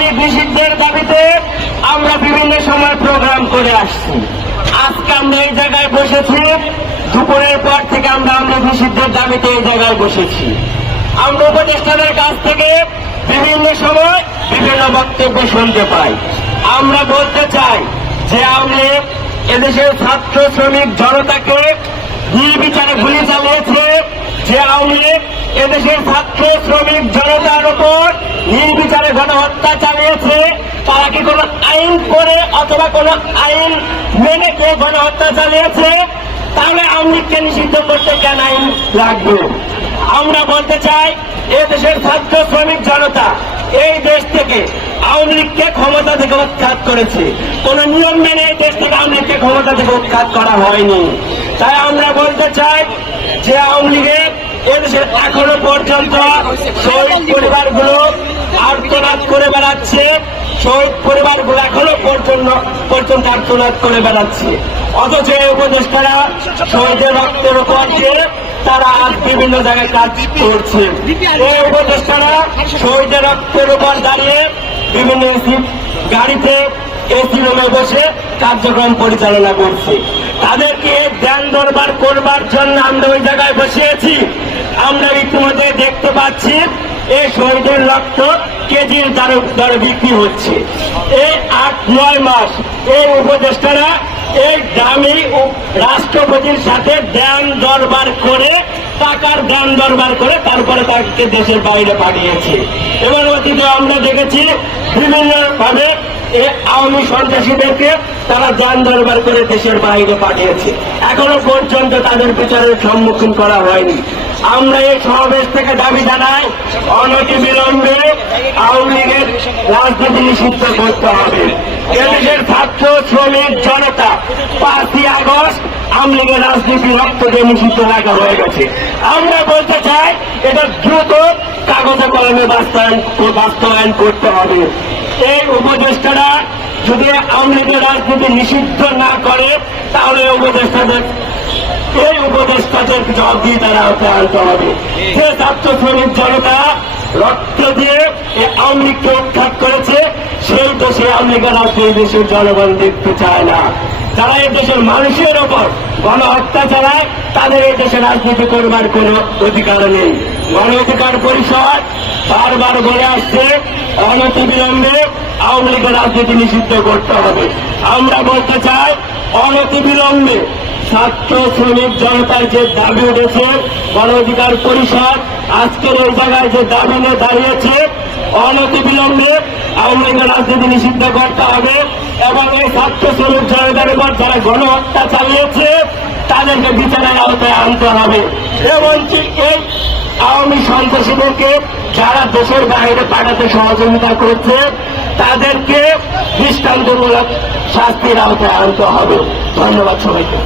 লীগ নিষিদ্ধের দাবিতে আমরা বিভিন্ন সময় প্রোগ্রাম করে আসছি। আজকে আমরা এই জায়গায় বসেছি। দুপুরের পর থেকে আমরা আমরা নিষিদ্ধের দাবিতে এই জায়গায় বসেছি। আমরা উপদেষ্টাদের কাছ থেকে বিভিন্ন সময় বিভিন্ন বক্তব্য শুনতে পাই। আমরা বলতে চাই যে আওয়ামী এদেশের ছাত্র শ্রমিক জনতাকে নির্বিচারে গুলি চালিয়েছে। যে আওয়ামী এদেশের ছাত্র শ্রমিক জনতার উপর নির্বিচারে গণহত্যা চালিয়েছে তারা কি কোনো আইন করে অথবা কোনো আইন মেনে কেউ গণহত্যা চালিয়েছে তাহলে লীগকে নিষিদ্ধ করতে কেন আইন লাগবে? আমরা বলতে চাই, এ দেশের ছাত্র শ্রমিক জনতা, এই দেশ থেকে আওয়ামী লীগকে ক্ষমতা থেকে উৎখাত করেছে। কোন নিয়ম মেনে এই দেশ থেকে আওয়ামী লীগকে ক্ষমতা থেকে উৎখাত করা হয়নি। তাই আমরা বলতে চাই যে আওয়ামী লীগের এদেশের এখনও পর্যন্ত শহীদ পরিবারগুলো আর্তনাদ করে বেড়াচ্ছে। শহীদ পরিবারগুলো এখনও পর্যন্ত পর্যন্ত আর্তনাদ করে বেড়াচ্ছে। অথচ এই উপদেষ্টারা শহীদের রক্তের উপর দিয়ে তারা আজ বিভিন্ন জায়গায় কাজ করছে। এই উপদেষ্টারা শহীদের রক্তের উপর দাঁড়িয়ে বিভিন্ন গাড়িতে এসি রুমে বসে কার্যক্রম পরিচালনা করছে। তাদেরকে ধ্যান দরবার করবার জন্য আমরা ওই জায়গায় বসিয়েছি। আমরা ইতিমধ্যে দেখতে পাচ্ছি, এই শহীদের রক্ত কেজির দরে বিক্রি হচ্ছে। এই আট, নয় মাস এই উপদেষ্টারা এই দামি রাষ্ট্রপতির সাথে ধ্যান দরবার করে, টাকার ধ্যান দরবার করে তারপরে তাকে দেশের বাইরে পাঠিয়েছে। এবার অতীতে আমরা দেখেছি বিভিন্ন ভাবে এই আওয়ামী সন্ত্রাসীদেরকে তারা ধ্যান দরবার করে দেশের বাইরে পাঠিয়েছে। এখনও পর্যন্ত তাদের বিচারের সম্মুখীন করা হয়নি। আমরা এই সমাবেশ থেকে দাবি জানাই, অনতি বিলম্বে আওয়ামী লীগের রাজনীতি নিষিদ্ধ করতে হবে। এদেশের ছাত্র, শ্রমিক, জনতা, পাঁচই আগস্ট আওয়ামী লীগের রাজনীতি রক্ত দিয়ে নিষিদ্ধ রাখা হয়ে গেছে। আমরা বলতে চাই, এটা দ্রুত কাগজে কলমে বাস্তবায়ন বাস্তবায়ন করতে হবে। এই উপদেষ্টারা যদি আওয়ামী লীগের রাজনীতি নিষিদ্ধ না করে, তাহলে উপদেষ্টাদের এই উপদেষ্টাদের জবাব দিয়ে তারা হাতে হবে। যে ছাত্র শ্রমিক জনতা রক্ত দিয়ে এই আওয়ামী লীগকে উৎখাত করেছে, সেই দেশে আওয়ামী লীগের রাজনীতি দেশের জনগণ দেখতে চায় না। যারা এই দেশের মানুষের ওপর গণহত্যা চালায়, তাদের এই দেশে রাজনীতি করবার কোনো অধিকার নেই। গণ অধিকার পরিষদ বারবার বলে আসছে অনতি বিলম্বে আওয়ামী লীগের রাজনীতি নিষিদ্ধ করতে হবে। আমরা বলতে চাই অনতি বিলম্বে ছাত্র শ্রমিক জনতার যে দাবি উঠেছে গণ অধিকার পরিষদ আজকের এই জায়গায় যে দাবি নিয়ে দাঁড়িয়েছে অনতি বিলম্বে আওয়ামী লীগের রাজনীতি নিষিদ্ধ করতে হবে এবং এই ছাত্র শ্রমিক জনতার উপর যারা গণহত্যা চালিয়েছে, তাদেরকে বিচারের আওতায় আনতে হবে। এমনকি এই আওয়ামী সন্ত্রাসীদেরকে যারা দেশের বাইরে পাঠাতে সহযোগিতা করছে তাদেরকে দৃষ্টান্তমূলক শাস্তির আওতায় আনতে হবে। ধন্যবাদ সবাইকে।